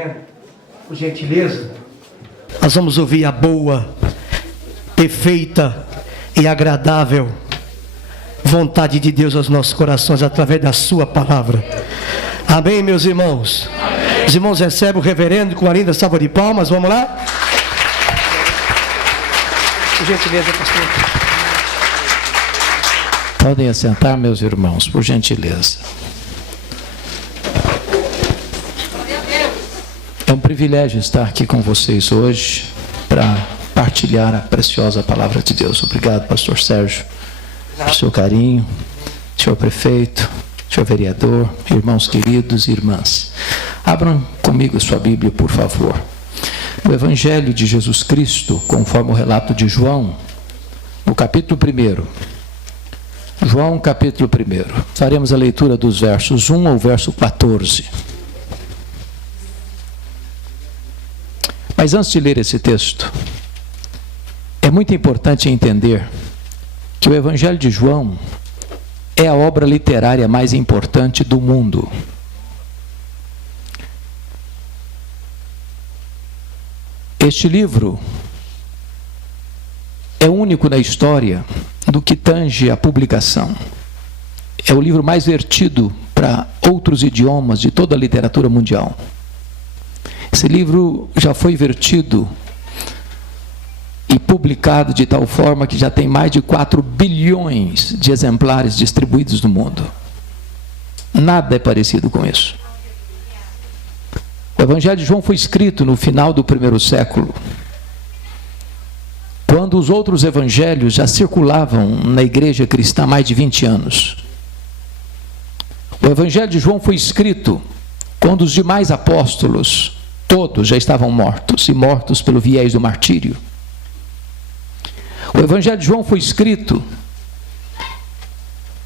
reverendo, por gentileza, nós vamos ouvir a boa, perfeita e agradável vontade de Deus aos nossos corações através da sua palavra. Amém, meus irmãos? Amém. Os irmãos recebem o reverendo com a linda salva de palmas. Vamos lá? Por gentileza, pastor. Podem assentar, meus irmãos, por gentileza. É um privilégio estar aqui com vocês hoje para partilhar a preciosa palavra de Deus. Obrigado, pastor Sérgio, pelo seu carinho, senhor prefeito, senhor vereador, irmãos queridos e irmãs. Abram comigo a sua Bíblia, por favor. O Evangelho de Jesus Cristo, conforme o relato de João, no capítulo 1. João, capítulo 1. Faremos a leitura dos versos 1 ao verso 14. Mas antes de ler esse texto, é muito importante entender que o Evangelho de João é a obra literária mais importante do mundo. Este livro é único na história do que tange a publicação. É o livro mais vertido para outros idiomas de toda a literatura mundial. Esse livro já foi vertido e publicado de tal forma que já tem mais de 4 bilhões de exemplares distribuídos no mundo. Nada é parecido com isso. O Evangelho de João foi escrito no final do 1º século, quando os outros evangelhos já circulavam na igreja cristã há mais de 20 anos. O Evangelho de João foi escrito quando os demais apóstolos, todos já estavam mortos, e mortos pelo viés do martírio. O Evangelho de João foi escrito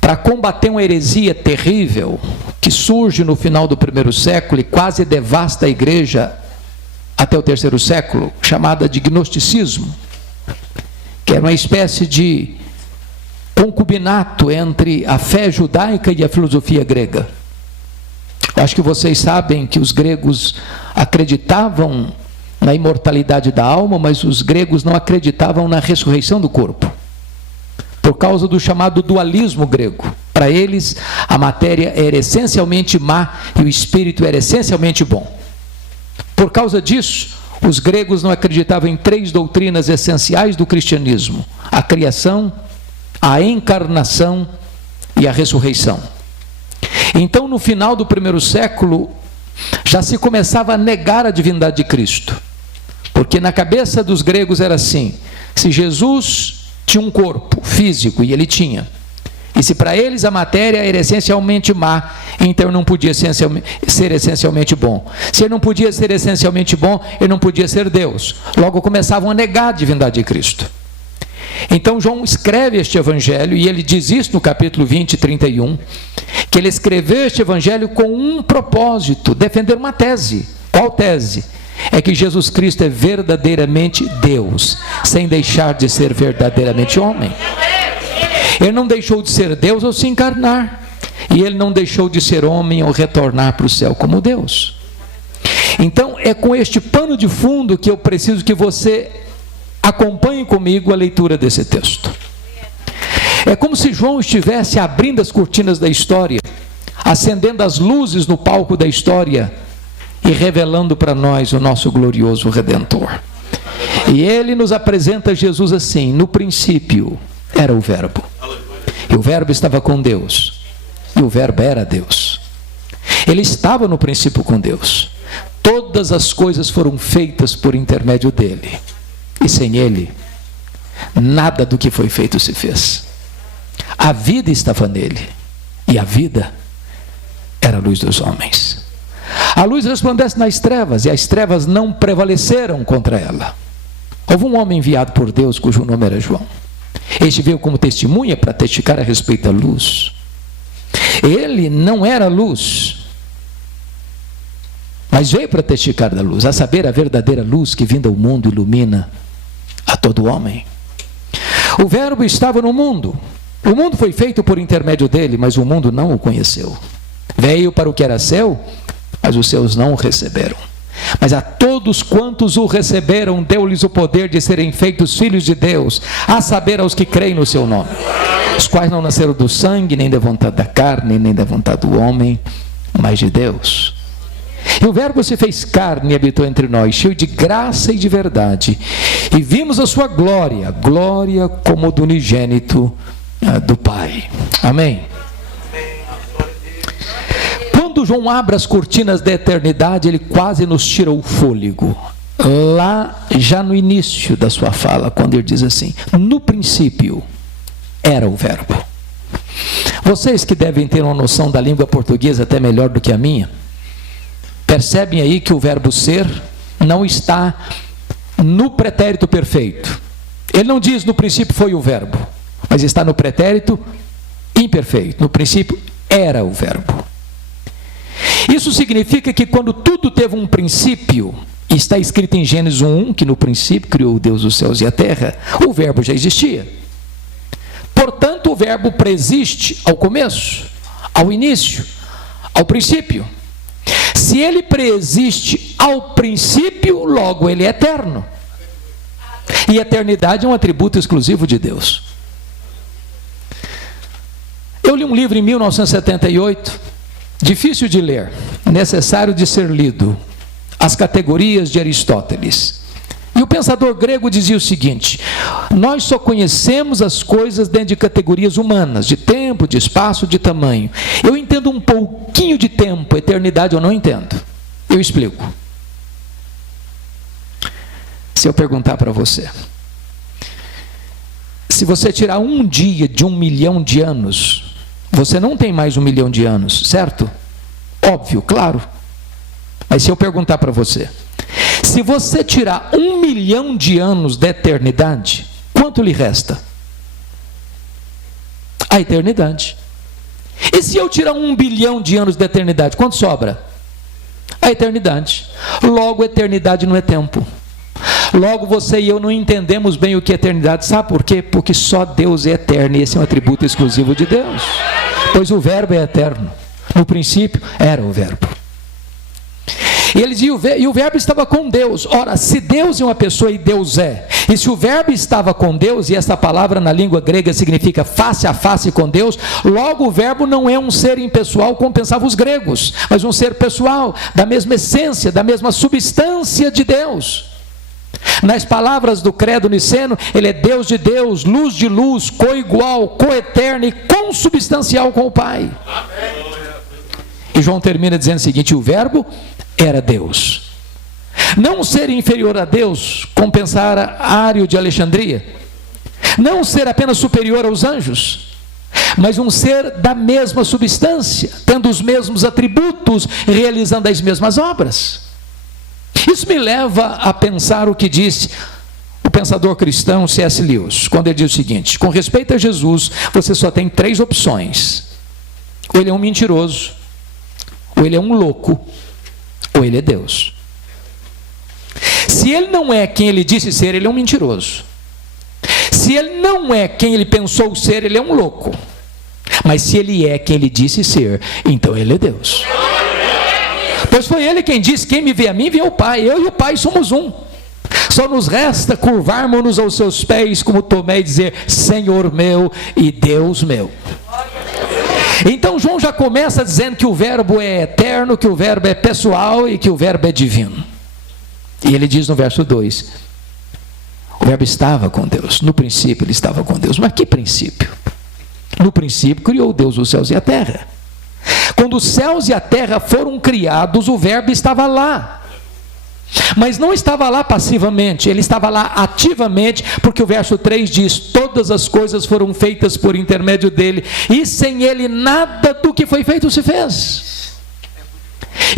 para combater uma heresia terrível que surge no final do 1º século e quase devasta a igreja até o 3º século, chamada de gnosticismo, que era uma espécie de concubinato entre a fé judaica e a filosofia grega. Acho que vocês sabem que os gregos acreditavam na imortalidade da alma, mas os gregos não acreditavam na ressurreição do corpo, por causa do chamado dualismo grego. Para eles, a matéria era essencialmente má e o espírito era essencialmente bom. Por causa disso, os gregos não acreditavam em 3 doutrinas essenciais do cristianismo: a criação, a encarnação e a ressurreição. Então, no final do 1º século, já se começava a negar a divindade de Cristo, porque na cabeça dos gregos era assim: se Jesus tinha um corpo físico, e ele tinha, e se para eles a matéria era essencialmente má, então não podia ser essencialmente bom. Se ele não podia ser essencialmente bom, ele não podia ser Deus. Logo começavam a negar a divindade de Cristo. Então João escreve este evangelho, e ele diz isso no capítulo 20, 31, que ele escreveu este evangelho com um propósito: defender uma tese. Qual tese? É que Jesus Cristo é verdadeiramente Deus, sem deixar de ser verdadeiramente homem. Ele não deixou de ser Deus ao se encarnar, e ele não deixou de ser homem ao retornar para o céu como Deus. Então é com este pano de fundo que eu preciso que você acompanhe comigo a leitura desse texto. É como se João estivesse abrindo as cortinas da história, acendendo as luzes no palco da história e revelando para nós o nosso glorioso Redentor. E ele nos apresenta Jesus assim: no princípio era o Verbo, e o Verbo estava com Deus, e o Verbo era Deus. Ele estava no princípio com Deus. Todas as coisas foram feitas por intermédio dele, e sem ele nada do que foi feito se fez. A vida estava nele, e a vida era a luz dos homens. A luz resplandece nas trevas, e as trevas não prevaleceram contra ela. Houve um homem enviado por Deus, cujo nome era João. Este veio como testemunha para testificar a respeito da luz. Ele não era luz, mas veio para testificar da luz, a saber, a verdadeira luz que vinda ao mundo ilumina a todo homem. O Verbo estava no mundo. O mundo foi feito por intermédio dele, mas o mundo não o conheceu. Veio para o que era seu, mas os seus não o receberam. Mas a todos quantos o receberam, deu-lhes o poder de serem feitos filhos de Deus, a saber, aos que creem no seu nome, os quais não nasceram do sangue, nem da vontade da carne, nem da vontade do homem, mas de Deus. E o Verbo se fez carne e habitou entre nós, cheio de graça e de verdade, e vimos a sua glória, glória como do unigênito do Pai. Amém. Quando João abre as cortinas da eternidade, ele quase nos tira o fôlego. Lá, já no início da sua fala, quando ele diz assim: no princípio era o Verbo. Vocês que devem ter uma noção da língua portuguesa até melhor do que a minha, percebem aí que o verbo ser não está no pretérito perfeito. Ele não diz no princípio foi o verbo, mas está no pretérito imperfeito. No princípio era o verbo. Isso significa que quando tudo teve um princípio, está escrito em Gênesis 1:1, que no princípio criou Deus os céus e a terra, o verbo já existia. Portanto, o verbo preexiste ao começo, ao início, ao princípio. Se ele preexiste ao princípio, logo ele é eterno. E eternidade é um atributo exclusivo de Deus. Eu li um livro em 1978, difícil de ler, necessário de ser lido, As Categorias de Aristóteles. E o pensador grego dizia o seguinte: nós só conhecemos as coisas dentro de categorias humanas, de tempo, de espaço, de tamanho. Eu entendo um pouquinho de tempo, eternidade eu não entendo. Eu explico. Se eu perguntar para você, se você tirar um dia de 1 milhão de anos, você não tem mais 1 milhão de anos, certo? Óbvio, claro. Mas se eu perguntar para você, se você tirar 1 milhão de anos da eternidade, quanto lhe resta? A eternidade. E se eu tirar 1 bilhão de anos da eternidade, quanto sobra? A eternidade. Logo, a eternidade não é tempo. Logo, você e eu não entendemos bem o que é eternidade. Sabe por quê? Porque só Deus é eterno, e esse é um atributo exclusivo de Deus. Pois o verbo é eterno. No princípio era o verbo. E ele dizia, e o verbo estava com Deus. Ora, se Deus é uma pessoa e Deus é, e se o verbo estava com Deus, e essa palavra na língua grega significa face a face com Deus, logo o verbo não é um ser impessoal como pensavam os gregos, mas um ser pessoal, da mesma essência, da mesma substância de Deus. Nas palavras do credo niceno, ele é Deus de Deus, luz de luz, coigual, coeterno e consubstancial com o Pai. E João termina dizendo o seguinte: o verbo era Deus. Não um ser inferior a Deus, como pensara Ário de Alexandria. Não um ser apenas superior aos anjos, mas um ser da mesma substância, tendo os mesmos atributos, realizando as mesmas obras. Isso me leva a pensar o que disse o pensador cristão C.S. Lewis, quando ele diz o seguinte: com respeito a Jesus, você só tem 3 opções. Ou ele é um mentiroso, ou ele é um louco, ou ele é Deus. Se ele não é quem ele disse ser, ele é um mentiroso. Se ele não é quem ele pensou ser, ele é um louco. Mas se ele é quem ele disse ser, então ele é Deus. Pois foi ele quem disse: quem me vê a mim, vê o Pai. Eu e o Pai somos um. Só nos resta curvarmos-nos aos seus pés, como Tomé, e dizer: Senhor meu e Deus meu. Então João já começa dizendo que o verbo é eterno, que o verbo é pessoal e que o verbo é divino. E ele diz no verso 2: o verbo estava com Deus. No princípio ele estava com Deus. Mas que princípio? No princípio criou Deus os céus e a terra. Quando os céus e a terra foram criados, o verbo estava lá. Mas não estava lá passivamente, ele estava lá ativamente, porque o verso 3 diz: todas as coisas foram feitas por intermédio dele, e sem ele nada do que foi feito se fez.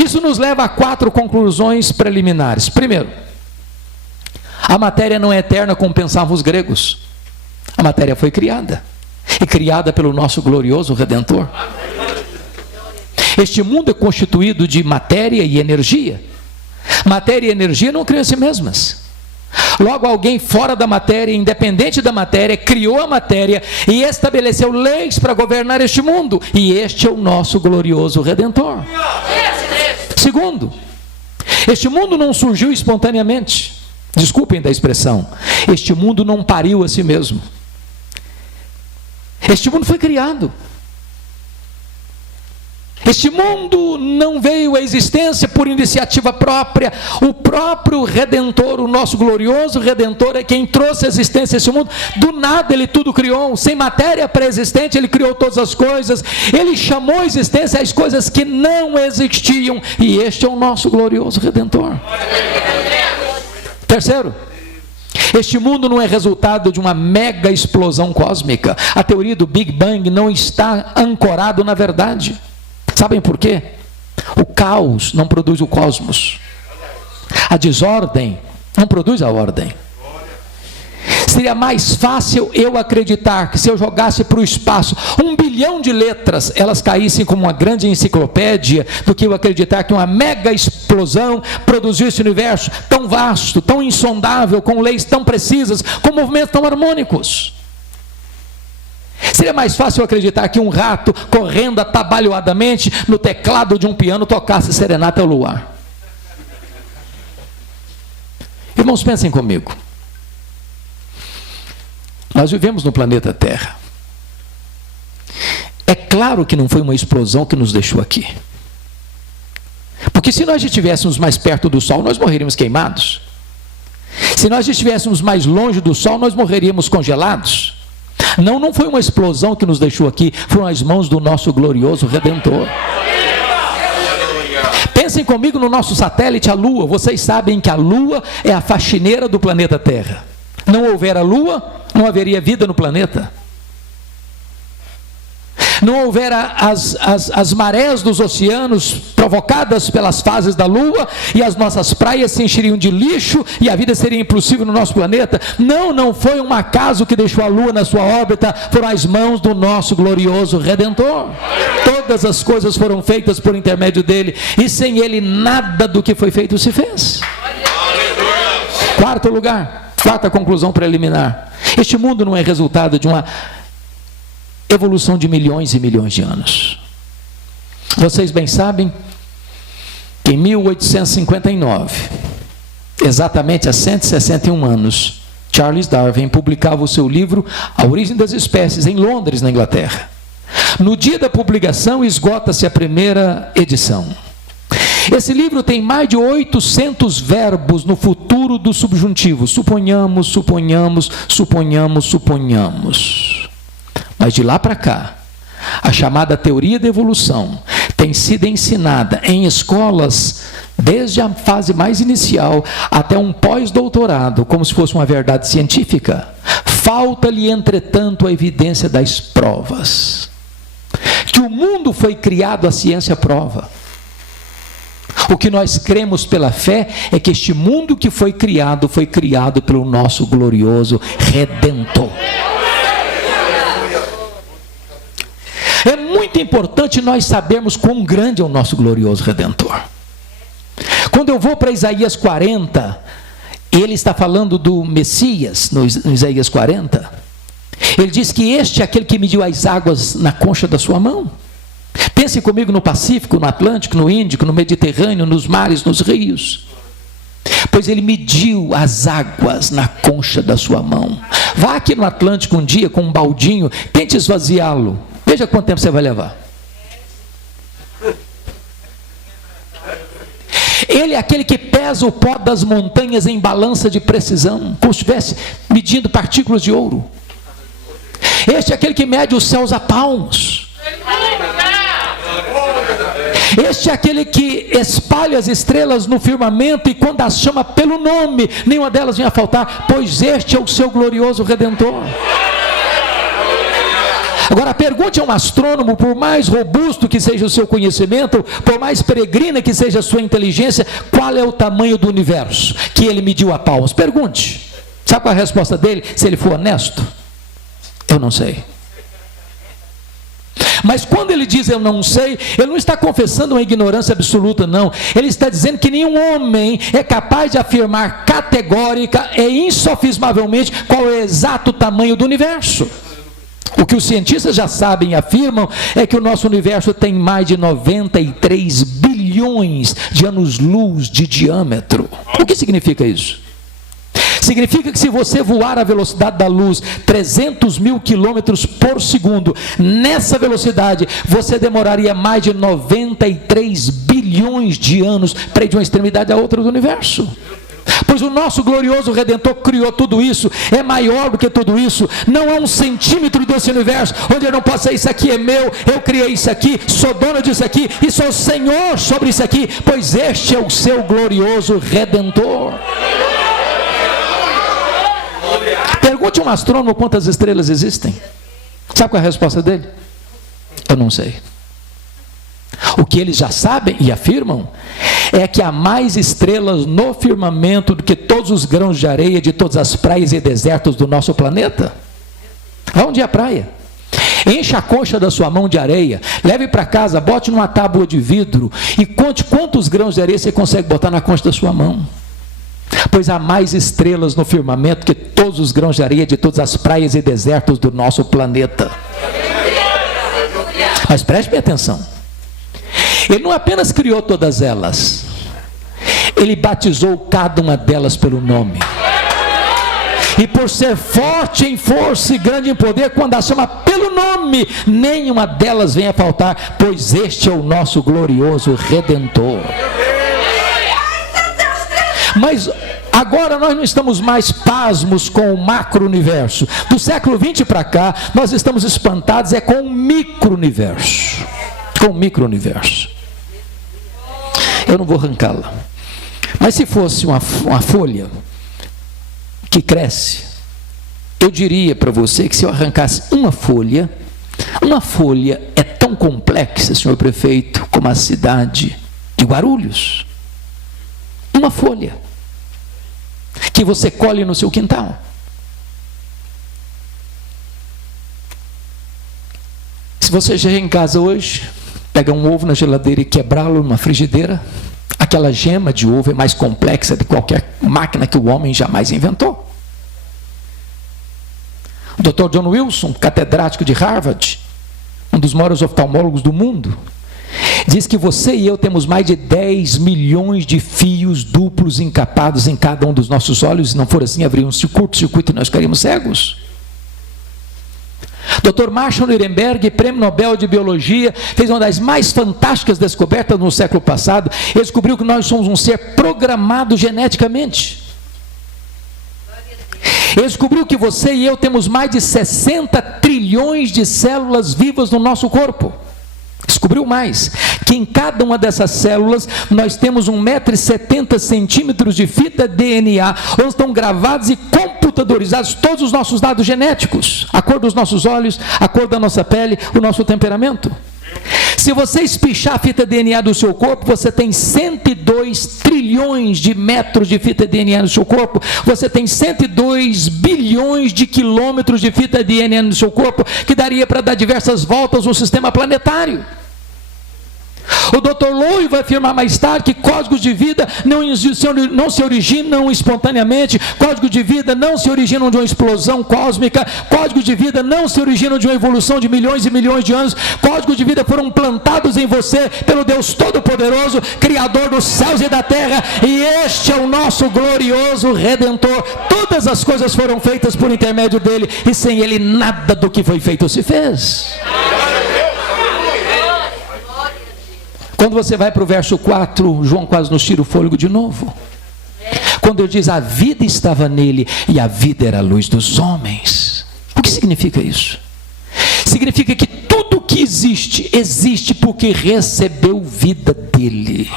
Isso nos leva a 4 conclusões preliminares. Primeiro, a matéria não é eterna como pensavam os gregos. A matéria foi criada, e criada pelo nosso glorioso Redentor. Este mundo é constituído de matéria e energia. Matéria e energia não criam em si mesmas. Logo, alguém fora da matéria, independente da matéria, criou a matéria e estabeleceu leis para governar este mundo. E este é o nosso glorioso Redentor. Segundo, Este mundo não surgiu espontaneamente. Desculpem da expressão. Este mundo não pariu a si mesmo. Este mundo foi criado. Este mundo não veio à existência por iniciativa própria. O próprio Redentor, o nosso glorioso Redentor, é quem trouxe à existência esse mundo. Do nada ele tudo criou. Sem matéria pré-existente, ele criou todas as coisas. Ele chamou à existência as coisas que não existiam. E este é o nosso glorioso Redentor. Terceiro, este mundo não é resultado de uma mega explosão cósmica. A teoria do Big Bang não está ancorado na verdade. Sabem por quê? O caos não produz o cosmos. A desordem não produz a ordem. Seria mais fácil eu acreditar que se eu jogasse para o espaço 1 bilhão de letras, elas caíssem como uma grande enciclopédia, do que eu acreditar que uma mega explosão produziu esse universo tão vasto, tão insondável, com leis tão precisas, com movimentos tão harmônicos. Seria mais fácil eu acreditar que um rato correndo atabalhoadamente no teclado de um piano tocasse Serenata ao Luar. Irmãos, pensem comigo. Nós vivemos no planeta Terra. É claro que não foi uma explosão que nos deixou aqui. Porque se nós estivéssemos mais perto do Sol, nós morreríamos queimados. Se nós estivéssemos mais longe do Sol, nós morreríamos congelados. Não foi uma explosão que nos deixou aqui, foram as mãos do nosso glorioso Redentor. Pensem comigo no nosso satélite, a Lua. Vocês sabem que a Lua é a faxineira do planeta Terra. Não houver a Lua, não haveria vida no planeta. Não houver as marés dos oceanos provocadas pelas fases da Lua, e as nossas praias se encheriam de lixo e a vida seria impossível no nosso planeta. Não foi um acaso que deixou a Lua na sua órbita, foram as mãos do nosso glorioso Redentor. Todas as coisas foram feitas por intermédio dele, e sem ele nada do que foi feito se fez. Quarto lugar, quarta conclusão preliminar: este mundo não é resultado de uma evolução de milhões e milhões de anos. Vocês bem sabem que em 1859, exatamente há 161 anos, Charles Darwin publicava o seu livro A Origem das Espécies, em Londres, na Inglaterra. No dia da publicação, esgota-se a primeira edição. Esse livro tem mais de 800 verbos no futuro do subjuntivo. Suponhamos, suponhamos, suponhamos, suponhamos. Mas de lá para cá, a chamada teoria da evolução tem sido ensinada em escolas desde a fase mais inicial até um pós-doutorado, como se fosse uma verdade científica. Falta-lhe, entretanto, a evidência das provas. Que o mundo foi criado, a ciência prova. O que nós cremos pela fé é que este mundo que foi criado pelo nosso glorioso Redentor. É muito importante nós sabermos quão grande é o nosso glorioso Redentor. Quando eu vou para Isaías 40, ele está falando do Messias, no Isaías 40. Ele diz que este é aquele que mediu as águas na concha da sua mão. Pense comigo no Pacífico, no Atlântico, no Índico, no Mediterrâneo, nos mares, nos rios. Pois ele mediu as águas na concha da sua mão. Vá aqui no Atlântico um dia com um baldinho, tente esvaziá-lo. Veja quanto tempo você vai levar. Ele é aquele que pesa o pó das montanhas em balança de precisão, como se estivesse medindo partículas de ouro. Este é aquele que mede os céus a palmos. Este é aquele que espalha as estrelas no firmamento, e quando as chama pelo nome, nenhuma delas vem a faltar, pois este é o seu glorioso Redentor. Agora pergunte a um astrônomo, por mais robusto que seja o seu conhecimento, por mais peregrina que seja a sua inteligência, qual é o tamanho do universo que ele mediu a palmos? Pergunte. Sabe qual é a resposta dele? Se ele for honesto: eu não sei. Mas quando ele diz eu não sei, ele não está confessando uma ignorância absoluta, não. Ele está dizendo que nenhum homem é capaz de afirmar categórica e insofismavelmente qual é o exato tamanho do universo. O que os cientistas já sabem e afirmam é que o nosso universo tem mais de 93 bilhões bilhões de anos-luz de diâmetro. O que significa isso? Significa que se você voar à velocidade da luz, 300 mil quilômetros por segundo, nessa velocidade, você demoraria mais de 93 bilhões de anos para ir de uma extremidade à outra do universo. Pois o nosso glorioso Redentor criou tudo isso, é maior do que tudo isso, não é um centímetro desse universo, onde eu não posso dizer, isso aqui é meu, eu criei isso aqui, sou dono disso aqui, e sou Senhor sobre isso aqui, pois este é o seu glorioso Redentor. Pergunte a um astrônomo quantas estrelas existem. Sabe qual é a resposta dele? Eu não sei. O que eles já sabem e afirmam é que há mais estrelas no firmamento do que todos os grãos de areia de todas as praias e desertos do nosso planeta. Vá um dia à praia, encha a concha da sua mão de areia, leve para casa, bote numa tábua de vidro e conte quantos grãos de areia você consegue botar na concha da sua mão. Pois há mais estrelas no firmamento que todos os grãos de areia de todas as praias e desertos do nosso planeta. Mas preste bem atenção, ele não apenas criou todas elas, ele batizou cada uma delas pelo nome. E por ser forte em força e grande em poder, quando a chama pelo nome, nenhuma delas vem a faltar, pois este é o nosso glorioso Redentor. Mas agora nós não estamos mais pasmos com o macro-universo. Do século XX para cá, nós estamos espantados com o micro-universo. Com o micro-universo. Eu não vou arrancá-la. Mas se fosse uma folha que cresce, eu diria para você que se eu arrancasse uma folha é tão complexa, senhor prefeito, como a cidade de Guarulhos. Uma folha que você colhe no seu quintal. Se você chegar em casa hoje, pega um ovo na geladeira e quebrá-lo numa frigideira, aquela gema de ovo é mais complexa de qualquer máquina que o homem jamais inventou. O Dr. John Wilson, catedrático de Harvard, um dos maiores oftalmólogos do mundo, diz que você e eu temos mais de 10 milhões de fios duplos encapados em cada um dos nossos olhos. Se não for assim, haveria um curto-circuito e nós ficaríamos cegos. Dr. Marshall Nirenberg, prêmio Nobel de Biologia, fez uma das mais fantásticas descobertas no século passado. Ele descobriu que nós somos um ser programado geneticamente. Ele descobriu que você e eu temos mais de 60 trilhões de células vivas no nosso corpo. Descobriu mais, que em cada uma dessas células nós temos 1,70 m de fita DNA, onde estão gravados e computadorizados todos os nossos dados genéticos, a cor dos nossos olhos, a cor da nossa pele, o nosso temperamento. Se você espichar a fita DNA do seu corpo, você tem 102 trilhões de metros de fita DNA no seu corpo, você tem 102 bilhões de quilômetros de fita DNA no seu corpo, que daria para dar diversas voltas no sistema planetário. O Dr. Lowe vai afirmar mais tarde que códigos de vida não se originam espontaneamente, códigos de vida não se originam de uma explosão cósmica, códigos de vida não se originam de uma evolução de milhões e milhões de anos, códigos de vida foram plantados em você pelo Deus Todo-Poderoso, Criador dos céus e da terra, e este é o nosso glorioso Redentor. Todas as coisas foram feitas por intermédio dele, e sem ele nada do que foi feito se fez. Quando você vai para o verso 4, João quase nos tira o fôlego de novo. Quando ele diz, a vida estava nele e a vida era a luz dos homens. O que significa isso? Significa que tudo que existe, existe porque recebeu vida dele.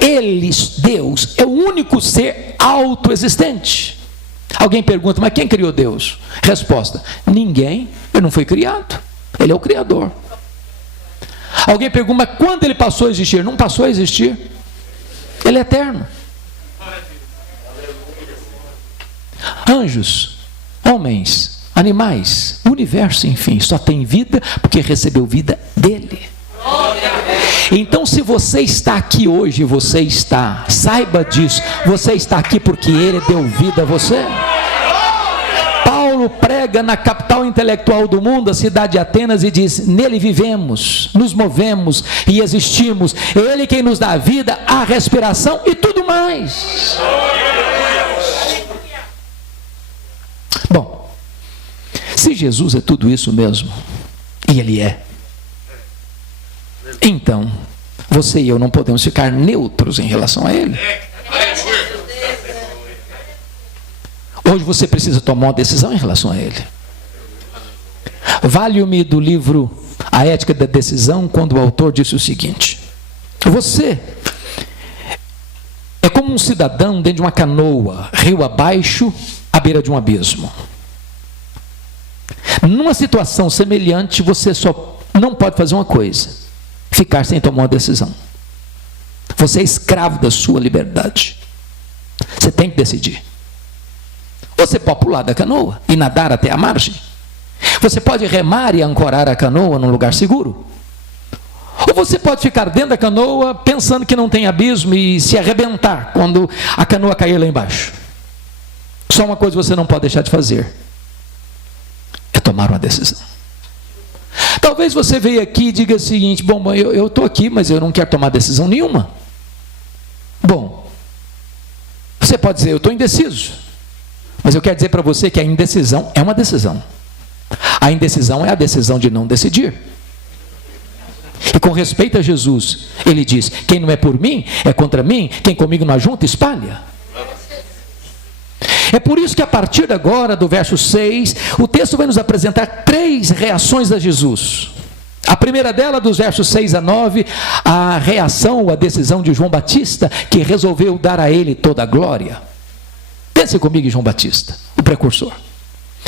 Ele, Deus, é o único ser autoexistente. Alguém pergunta, mas quem criou Deus? Resposta, ninguém, ele não foi criado, ele é o Criador. Alguém pergunta, mas quando ele passou a existir? Não passou a existir, ele é eterno. Anjos, homens, animais, o universo, enfim, só tem vida porque recebeu vida dele. Então, se você está aqui hoje, você está, saiba disso, você está aqui porque ele deu vida a você. Paulo prega pega na capital intelectual do mundo, a cidade de Atenas, e diz: nele vivemos, nos movemos e existimos. Ele quem nos dá a vida, a respiração e tudo mais. Bom, se Jesus é tudo isso mesmo, e Ele é, então você e eu não podemos ficar neutros em relação a Ele. Hoje você precisa tomar uma decisão em relação a Ele. Valho-me do livro A Ética da Decisão, quando o autor disse o seguinte: você é como um cidadão dentro de uma canoa, rio abaixo, à beira de um abismo. Numa situação semelhante, você só não pode fazer uma coisa: ficar sem tomar uma decisão. Você é escravo da sua liberdade. Você tem que decidir. Você pode pular da canoa e nadar até a margem. Você pode remar e ancorar a canoa num lugar seguro. Ou você pode ficar dentro da canoa pensando que não tem abismo e se arrebentar quando a canoa cair lá embaixo. Só uma coisa você não pode deixar de fazer: é tomar uma decisão. Talvez você veja aqui e diga o seguinte: bom, eu estou aqui, mas eu não quero tomar decisão nenhuma. Bom, você pode dizer: eu estou indeciso. Mas eu quero dizer para você que a indecisão é uma decisão. A indecisão é a decisão de não decidir. E com respeito a Jesus, ele diz: quem não é por mim, é contra mim. Quem comigo não ajunta, espalha. É por isso que a partir de agora, do verso 6, o texto vai nos apresentar 3 reações a Jesus. A primeira dela, dos versos 6 a 9, a reação ou a decisão de João Batista, que resolveu dar a ele toda a glória. Pense comigo em João Batista, o precursor.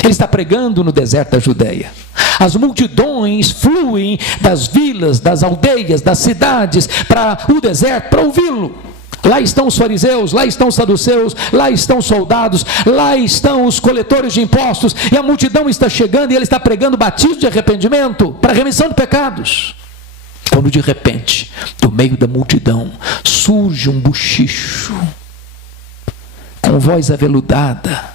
Ele está pregando no deserto da Judéia. As multidões fluem das vilas, das aldeias, das cidades para o deserto para ouvi-lo. Lá estão os fariseus, lá estão os saduceus, lá estão os soldados, lá estão os coletores de impostos, e a multidão está chegando e ele está pregando batismo de arrependimento para remissão de pecados. Quando de repente, do meio da multidão, surge um bochicho, com voz aveludada,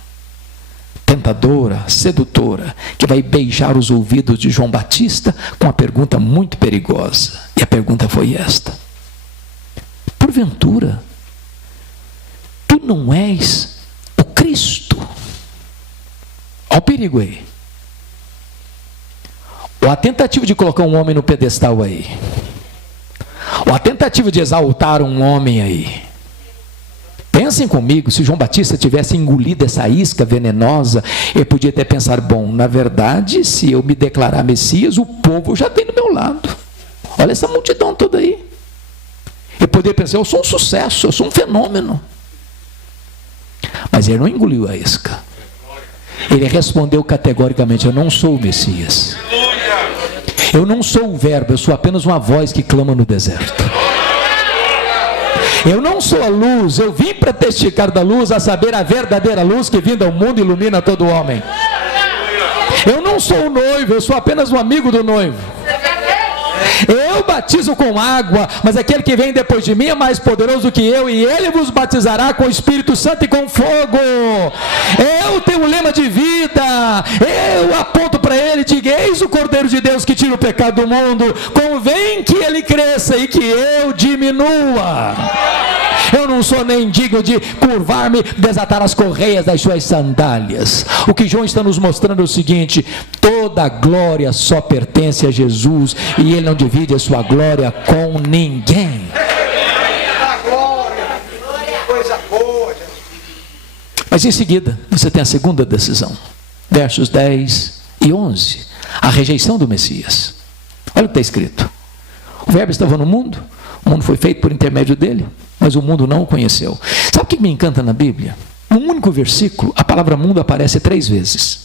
tentadora, sedutora, que vai beijar os ouvidos de João Batista com uma pergunta muito perigosa. E a pergunta foi esta: porventura, tu não és o Cristo? Olha o perigo aí. Ou a tentativa de colocar um homem no pedestal aí. Ou a tentativa de exaltar um homem aí. Pensem comigo, se João Batista tivesse engolido essa isca venenosa, ele podia ter pensado: bom, na verdade, se eu me declarar Messias, o povo já tem do meu lado. Olha essa multidão toda aí. Ele poderia pensar: eu sou um sucesso, eu sou um fenômeno. Mas ele não engoliu a isca. Ele respondeu categoricamente: eu não sou o Messias. Eu não sou o verbo, eu sou apenas uma voz que clama no deserto. Eu não sou a luz, eu vim para testificar da luz, a saber, a verdadeira luz que vinda ao mundo ilumina todo homem. Eu não sou o noivo, eu sou apenas um amigo do noivo. Eu batizo com água, mas aquele que vem depois de mim é mais poderoso que eu, e ele vos batizará com o Espírito Santo e com fogo. Eu tenho um lema de vida, eu aponto para ele e digo: eis o Cordeiro de Deus que tira o pecado do mundo. Convém que ele cresça e que eu diminua. Eu não sou nem digno de curvar-me, desatar as correias das suas sandálias. O que João está nos mostrando é o seguinte: toda a glória só pertence a Jesus, e ele não divide a sua glória com ninguém. Mas em seguida, você tem a segunda decisão, versos 10 e 11, a rejeição do Messias. Olha o que está escrito: o verbo estava no mundo, o mundo foi feito por intermédio dele, mas o mundo não o conheceu. Sabe o que me encanta na Bíblia? Num único versículo, a palavra mundo aparece 3 vezes.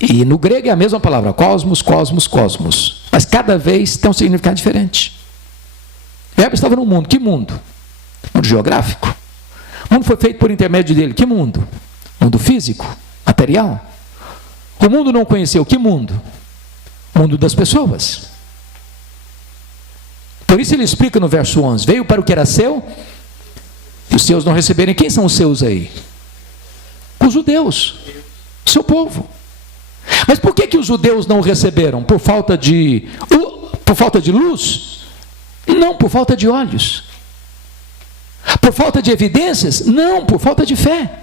E no grego é a mesma palavra: cosmos, cosmos, cosmos. Mas cada vez tem um significado diferente. O verbo estava no mundo. Que mundo? Mundo geográfico. O mundo foi feito por intermédio dele. Que mundo? Mundo físico, material. O mundo não conheceu. Que mundo? Mundo das pessoas. Por isso ele explica no verso 11: veio para o que era seu, e os seus não receberem. Quem são os seus aí? Os judeus. seu povo. Mas por que os judeus não o receberam? Por falta de luz? Não, por falta de olhos. Por falta de evidências? Não, por falta de fé.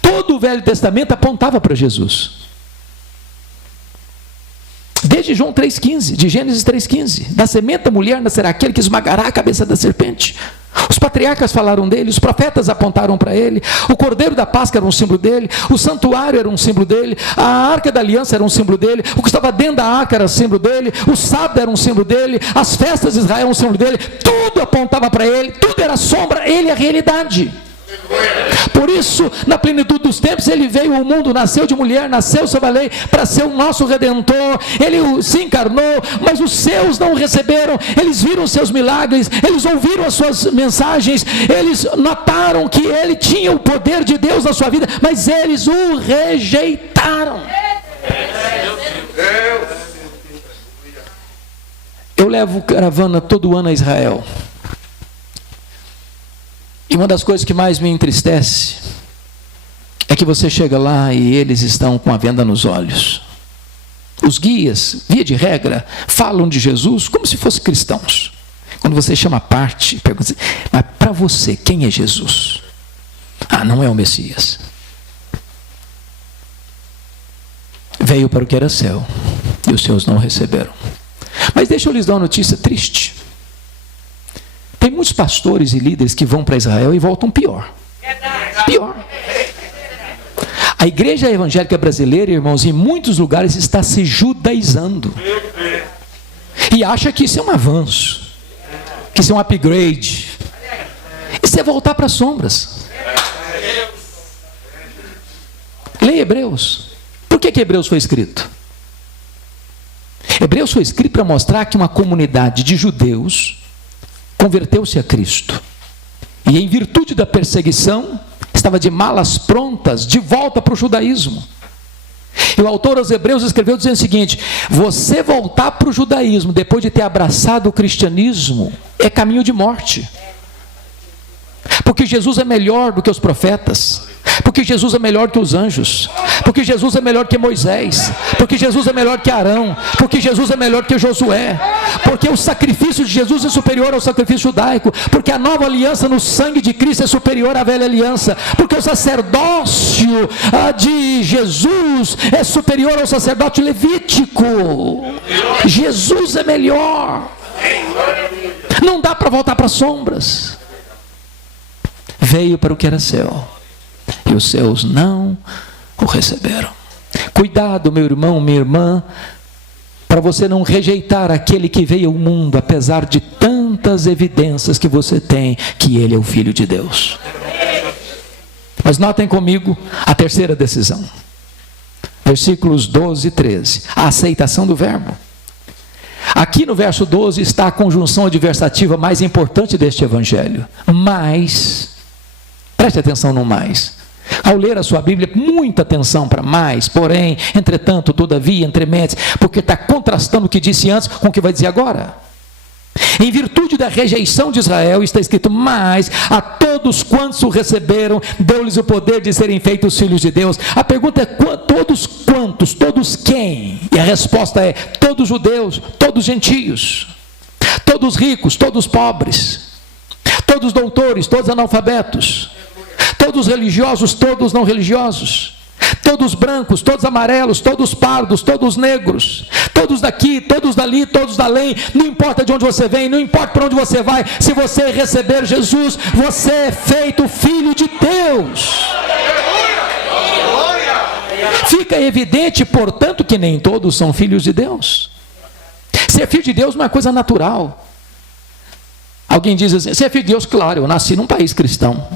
Todo o Velho Testamento apontava para Jesus. Desde João 3,15, de Gênesis 3,15, da semente da mulher nascerá aquele que esmagará a cabeça da serpente. Os patriarcas falaram dele, os profetas apontaram para ele, o cordeiro da Páscoa era um símbolo dele, o santuário era um símbolo dele, a arca da aliança era um símbolo dele, o que estava dentro da arca era um símbolo dele, o sábado era um símbolo dele, as festas de Israel eram um símbolo dele, tudo apontava para ele, tudo era sombra, ele é a realidade. Por isso, na plenitude dos tempos, ele veio ao mundo, nasceu de mulher, nasceu sob a lei, para ser o nosso Redentor. Ele se encarnou, mas os seus não o receberam. Eles viram os seus milagres, eles ouviram as suas mensagens, eles notaram que ele tinha o poder de Deus na sua vida, mas eles o rejeitaram. Eu levo caravana todo ano a Israel. E uma das coisas que mais me entristece é que você chega lá e eles estão com a venda nos olhos. Os guias, via de regra, falam de Jesus como se fossem cristãos. Quando você chama a parte, pergunta assim, mas para você, quem é Jesus? Ah, não é o Messias. Veio para o que era céu e os seus não o receberam. Mas deixa eu lhes dar uma notícia triste. Tem muitos pastores e líderes que vão para Israel e voltam pior. Pior. A igreja evangélica brasileira, irmãos, em muitos lugares está se judaizando. E acha que isso é um avanço. Que isso é um upgrade. Isso é voltar para as sombras. Leia Hebreus. Por que Hebreus foi escrito? Hebreus foi escrito para mostrar que uma comunidade de judeus converteu-se a Cristo, e em virtude da perseguição, estava de malas prontas, de volta para o judaísmo. E o autor aos Hebreus escreveu dizendo o seguinte: você voltar para o judaísmo, depois de ter abraçado o cristianismo, é caminho de morte, porque Jesus é melhor do que os profetas, porque Jesus é melhor que os anjos, porque Jesus é melhor que Moisés, porque Jesus é melhor que Arão, porque Jesus é melhor que Josué, porque o sacrifício de Jesus é superior ao sacrifício judaico, porque a nova aliança no sangue de Cristo é superior à velha aliança, porque o sacerdócio de Jesus é superior ao sacerdócio levítico. Jesus é melhor. Não dá para voltar para as sombras. Veio para o que era céu e os seus não o receberam. Cuidado, meu irmão, minha irmã, para você não rejeitar aquele que veio ao mundo, apesar de tantas evidências que você tem que ele é o Filho de Deus. Mas notem comigo a terceira decisão. Versículos 12 e 13. A aceitação do verbo. Aqui no verso 12 está a conjunção adversativa mais importante deste evangelho. Mas, preste atenção no mais. Ao ler a sua Bíblia, muita atenção para mais, porém, entretanto, todavia, entrementes, porque está contrastando o que disse antes com o que vai dizer agora. Em virtude da rejeição de Israel, está escrito: mas a todos quantos o receberam, deu-lhes o poder de serem feitos filhos de Deus. A pergunta é: todos quantos? Todos quem? E a resposta é: todos judeus, todos gentios, todos ricos, todos pobres, todos doutores, todos analfabetos, todos religiosos, todos não religiosos, todos brancos, todos amarelos, todos pardos, todos negros, todos daqui, todos dali, todos dalém. Não importa de onde você vem, não importa para onde você vai, se você receber Jesus, você é feito filho de Deus. Fica evidente, portanto, que nem todos são filhos de Deus. Ser filho de Deus não é coisa natural. Alguém diz assim: ser filho de Deus, claro, eu nasci num país cristão.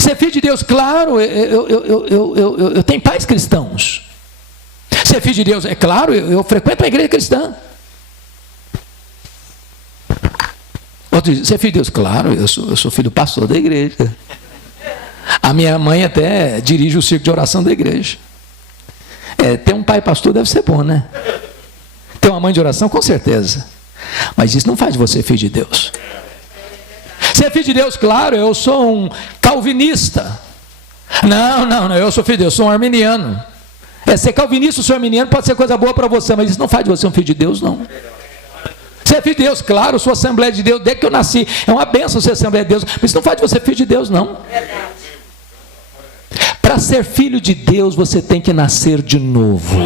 Ser filho de Deus, claro, eu tenho pais cristãos. Ser filho de Deus, é claro, eu frequento a igreja cristã. Outro diz: ser filho de Deus, claro, eu sou filho do pastor da igreja. A minha mãe até dirige o circo de oração da igreja. Ter um pai pastor deve ser bom, né? Ter uma mãe de oração, com certeza. Mas isso não faz de você filho de Deus. Ser filho de Deus, claro, eu sou um calvinista. Não, eu sou filho de Deus, sou um arminiano. Ser calvinista ou ser arminiano pode ser coisa boa para você, mas isso não faz de você um filho de Deus, não. Você é filho de Deus, claro, sou Assembleia de Deus, desde que eu nasci. É uma bênção ser Assembleia de Deus, mas isso não faz de você filho de Deus, não. Para ser filho de Deus, você tem que nascer de novo.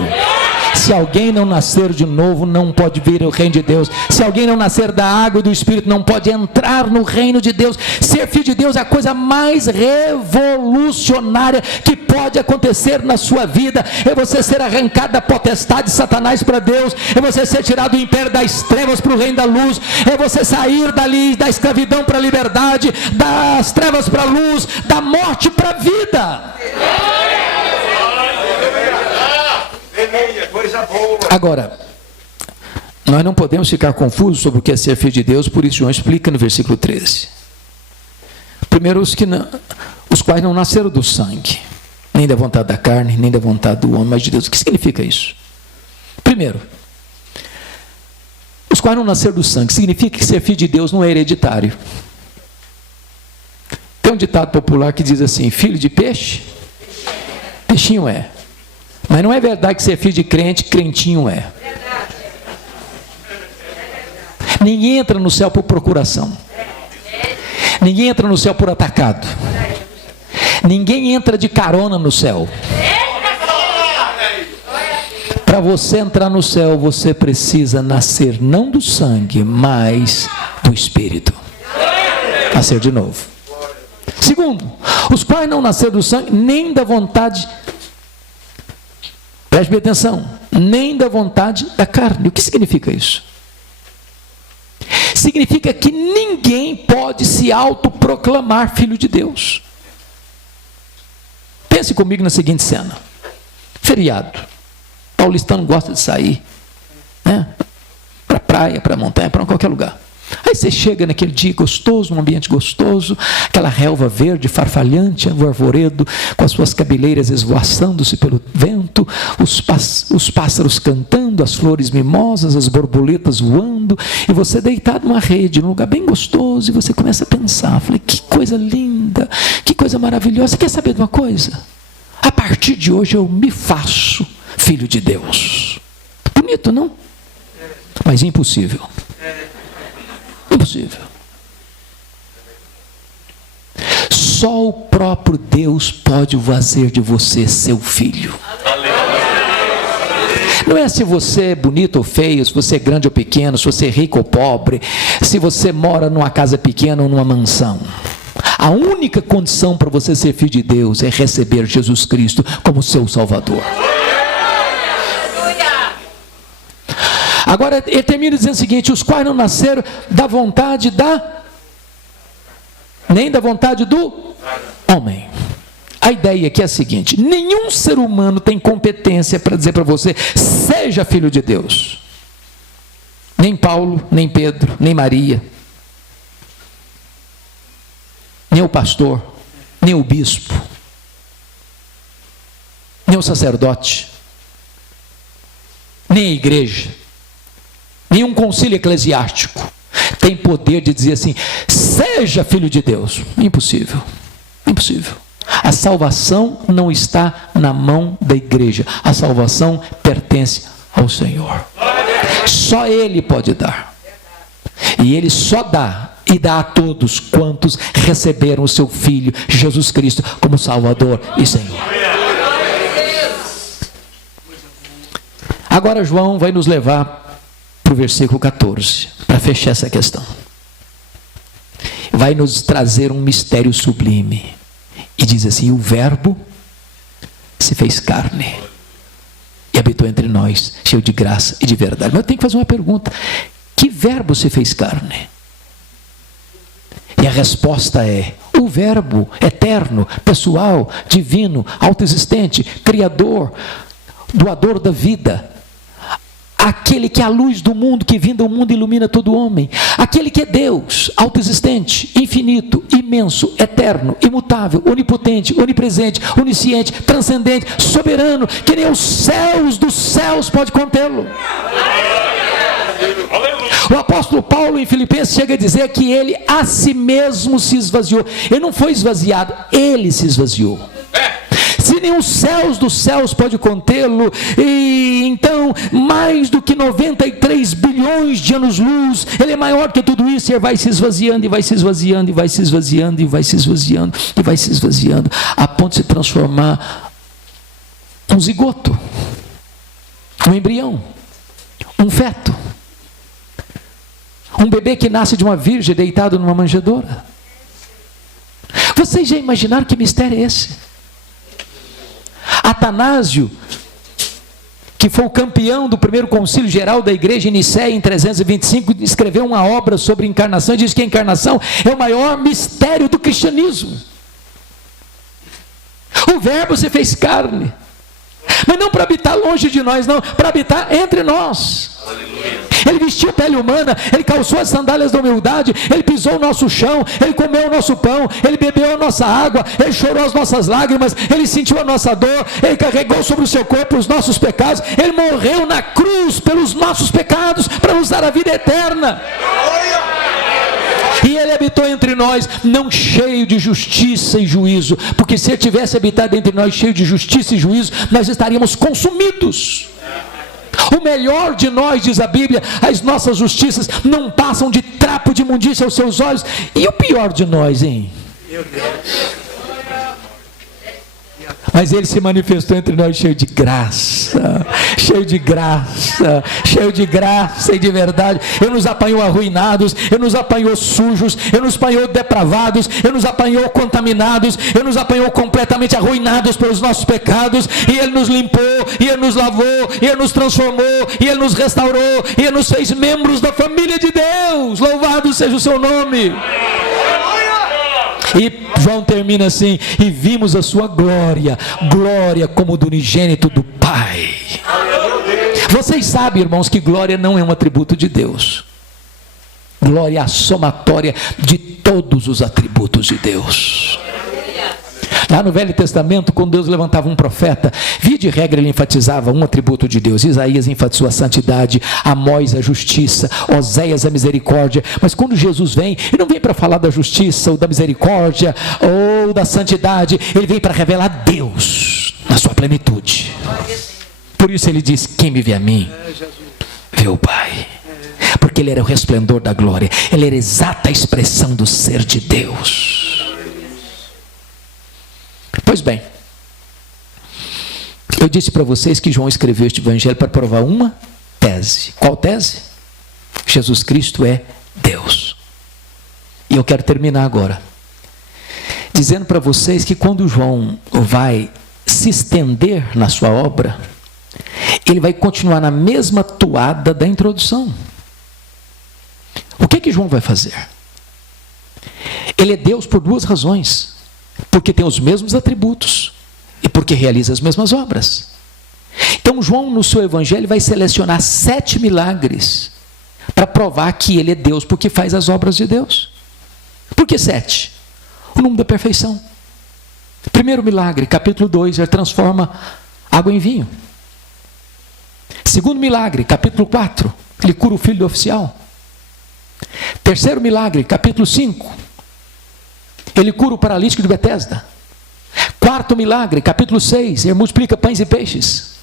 Se alguém não nascer de novo, não pode vir o reino de Deus. Se alguém não nascer da água e do Espírito, não pode entrar no reino de Deus. Ser filho de Deus é a coisa mais revolucionária que pode acontecer na sua vida. É você ser arrancado da potestade de Satanás para Deus. É você ser tirado do império das trevas para o reino da luz. É você sair dali da escravidão para a liberdade, das trevas para a luz, da morte para a vida. Agora, nós não podemos ficar confusos sobre o que é ser filho de Deus, por isso João explica no versículo 13. Primeiro, os quais não nasceram do sangue, nem da vontade da carne, nem da vontade do homem, mas de Deus. O que significa isso? Primeiro, os quais não nasceram do sangue, significa que ser filho de Deus não é hereditário. Tem um ditado popular que diz assim: filho de peixe, peixinho é. Mas não é verdade que ser filho de crente, crentinho é. Ninguém entra no céu por procuração. Ninguém entra no céu por atacado. Ninguém entra de carona no céu. Para você entrar no céu, você precisa nascer não do sangue, mas do Espírito. Nascer de novo. Segundo, os quais não nasceram do sangue, nem da vontade, preste bem atenção, nem da vontade da carne. O que significa isso? Significa que ninguém pode se autoproclamar filho de Deus. Pense comigo na seguinte cena: feriado, paulistano gosta de sair, né? Para a praia, para a montanha, para qualquer lugar. Aí você chega naquele dia gostoso, num ambiente gostoso, aquela relva verde, farfalhante, o arvoredo, com as suas cabeleiras esvoaçando-se pelo vento, os pássaros cantando, as flores mimosas, as borboletas voando, e você deitado numa rede, num lugar bem gostoso, e você começa a pensar, falei, que coisa linda, que coisa maravilhosa. Você quer saber de uma coisa? A partir de hoje eu me faço filho de Deus. Bonito, não? Mas impossível. Impossível. Só o próprio Deus pode fazer de você seu filho. Não é se você é bonito ou feio, se você é grande ou pequeno, se você é rico ou pobre, se você mora numa casa pequena ou numa mansão. A única condição para você ser filho de Deus é receber Jesus Cristo como seu Salvador. Agora ele termina dizendo o seguinte: os quais não nasceram da vontade nem da vontade do homem. A ideia aqui é a seguinte: nenhum ser humano tem competência para dizer para você, seja filho de Deus. Nem Paulo, nem Pedro, nem Maria, nem o pastor, nem o bispo, nem o sacerdote, nem a igreja, nenhum concílio eclesiástico tem poder de dizer assim, seja filho de Deus. Impossível, impossível. A salvação não está na mão da igreja, a salvação pertence ao Senhor. Só Ele pode dar, e Ele só dá, e dá a todos quantos receberam o seu Filho Jesus Cristo como Salvador e Senhor. Agora João vai nos levar para o versículo 14, para fechar essa questão. Vai nos trazer um mistério sublime. E diz assim: o verbo se fez carne e habitou entre nós, cheio de graça e de verdade. Mas eu tenho que fazer uma pergunta: que verbo se fez carne? E a resposta é: o verbo eterno, pessoal, divino, autoexistente, criador, doador da vida, aquele que é a luz do mundo, que vindo ao mundo ilumina todo homem, aquele que é Deus, autoexistente, infinito, imenso, eterno, imutável, onipotente, onipresente, onisciente, transcendente, soberano, que nem os céus dos céus pode contê-lo. O apóstolo Paulo em Filipenses chega a dizer que ele a si mesmo se esvaziou. Ele não foi esvaziado, ele se esvaziou. e nem os céus dos céus pode contê-lo. E então, mais do que 93 bilhões de anos-luz, ele é maior que tudo isso, e ele vai se esvaziando, e vai se esvaziando, e vai se esvaziando, e vai se esvaziando, e vai se esvaziando, a ponto de se transformar um zigoto, um embrião, um feto, um bebê que nasce de uma virgem deitado numa manjedoura. Vocês já imaginaram que mistério é esse? Atanásio, que foi o campeão do primeiro concílio geral da igreja em Nicéia em 325, escreveu uma obra sobre encarnação e diz que a encarnação é o maior mistério do cristianismo. O verbo se fez carne, mas não para habitar longe de nós, não, para habitar entre nós. Ele vestiu pele humana, ele calçou as sandálias da humildade, ele pisou o nosso chão, ele comeu o nosso pão, ele bebeu a nossa água, ele chorou as nossas lágrimas, ele sentiu a nossa dor, ele carregou sobre o seu corpo os nossos pecados, ele morreu na cruz pelos nossos pecados, para nos dar a vida eterna. E ele habitou entre nós, não cheio de justiça e juízo, porque se ele tivesse habitado entre nós cheio de justiça e juízo, nós estaríamos consumidos. O melhor de nós, diz a Bíblia, as nossas justiças não passam de trapo de imundícia aos seus olhos. E o pior de nós, hein? Mas ele se manifestou entre nós cheio de graça, cheio de graça, cheio de graça e de verdade. Ele nos apanhou arruinados, ele nos apanhou sujos, ele nos apanhou depravados, ele nos apanhou contaminados, ele nos apanhou completamente arruinados pelos nossos pecados, e ele nos limpou, e ele nos lavou, e ele nos transformou, e ele nos restaurou, e ele nos fez membros da família de Deus. Louvado seja o seu nome. E João termina assim: e vimos a sua glória, glória como do unigênito do Pai. Vocês sabem, irmãos, que glória não é um atributo de Deus. Glória é a somatória de todos os atributos de Deus. Lá no Velho Testamento, quando Deus levantava um profeta, via de regra ele enfatizava um atributo de Deus. Isaías enfatizou a santidade, Amós a justiça, Oséias a misericórdia. Mas quando Jesus vem, ele não vem para falar da justiça ou da misericórdia ou da santidade, ele vem para revelar Deus na sua plenitude. Por isso ele diz: quem me vê a mim, vê o Pai. Porque ele era o resplendor da glória, ele era a exata expressão do ser de Deus. Pois bem, eu disse para vocês que João escreveu este evangelho para provar uma tese. Qual tese? Jesus Cristo é Deus. E eu quero terminar agora dizendo para vocês que quando João vai se estender na sua obra, ele vai continuar na mesma toada da introdução. O que João vai fazer? Ele é Deus por duas razões: porque tem os mesmos atributos e porque realiza as mesmas obras. Então João, no seu evangelho, vai selecionar 7 milagres para provar que ele é Deus, porque faz as obras de Deus. Por que 7? O número da perfeição. Primeiro milagre, capítulo 2, ele transforma água em vinho. Segundo milagre, capítulo 4, ele cura o filho do oficial. Terceiro milagre, capítulo 5, ele cura o paralítico de Betesda. Quarto milagre, capítulo 6, ele multiplica pães e peixes.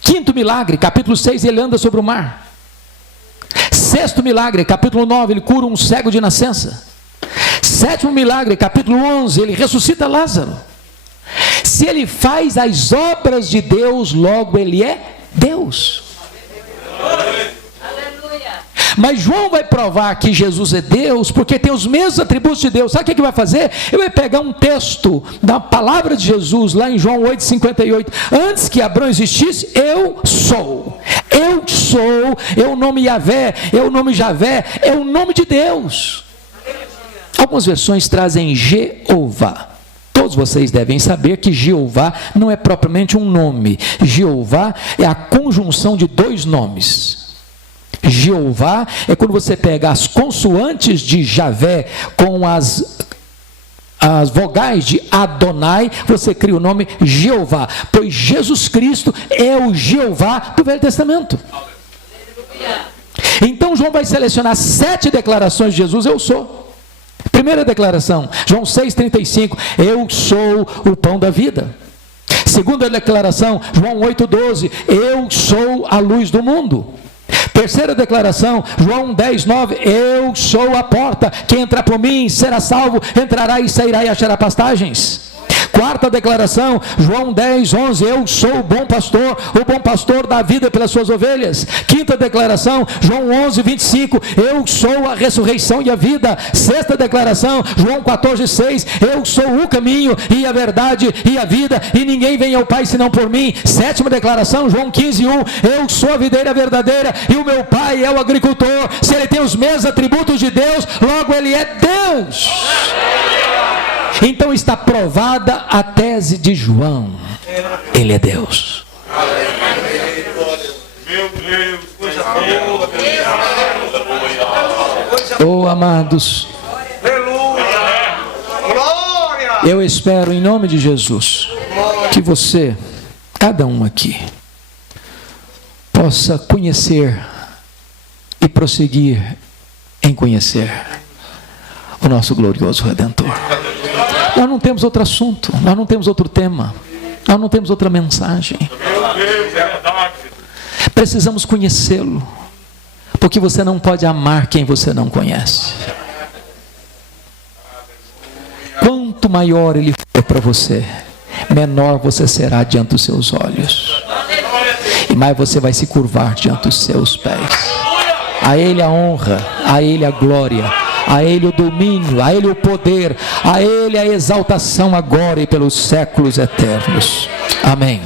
Quinto milagre, capítulo 6, ele anda sobre o mar. Sexto milagre, capítulo 9, ele cura um cego de nascença. Sétimo milagre, capítulo 11, ele ressuscita Lázaro. Se ele faz as obras de Deus, logo ele é Deus. Mas João vai provar que Jesus é Deus, porque tem os mesmos atributos de Deus. Sabe o que ele vai fazer? Ele vai pegar um texto da palavra de Jesus, lá em João 8,58. Antes que Abraão existisse, eu sou. Eu sou, é o nome Yahvé, é o nome Javé, é o nome de Deus. Algumas versões trazem Jeová. Todos vocês devem saber que Jeová não é propriamente um nome. Jeová é a conjunção de dois nomes. Jeová é quando você pega as consoantes de Javé com as vogais de Adonai, você cria o nome Jeová, pois Jesus Cristo é o Jeová do Velho Testamento. Então João vai selecionar 7 declarações de Jesus: eu sou. Primeira declaração, João 6,35, eu sou o pão da vida. Segunda declaração, João 8,12, eu sou a luz do mundo. Terceira declaração, João 10,9, eu sou a porta, quem entrar por mim será salvo, entrará e sairá e achará pastagens. Quarta declaração, João 10,11, eu sou o bom pastor dá vida pelas suas ovelhas. Quinta declaração, João 11,25, eu sou a ressurreição e a vida. Sexta declaração, João 14,6, eu sou o caminho e a verdade e a vida, e ninguém vem ao Pai senão por mim. Sétima declaração, João 15,1, eu sou a videira verdadeira e o meu Pai é o agricultor. Se ele tem os mesmos atributos de Deus, logo ele é Deus. Então está provada a tese de João, ele é Deus. Meu Deus, coisa boa. Oh, amados, Aleluia. Glória. eu espero em nome de Jesus que você, cada um aqui, possa conhecer e prosseguir em conhecer o nosso glorioso Redentor. Nós não temos outro assunto, nós não temos outro tema, nós não temos outra mensagem. Meu Deus, é verdade. Precisamos conhecê-lo, porque você não pode amar quem você não conhece. Quanto maior ele for para você, menor você será diante dos seus olhos, e mais você vai se curvar diante dos seus pés. A ele a honra, a ele a glória, a ele o domínio, a ele o poder, a ele a exaltação agora e pelos séculos eternos. Amém.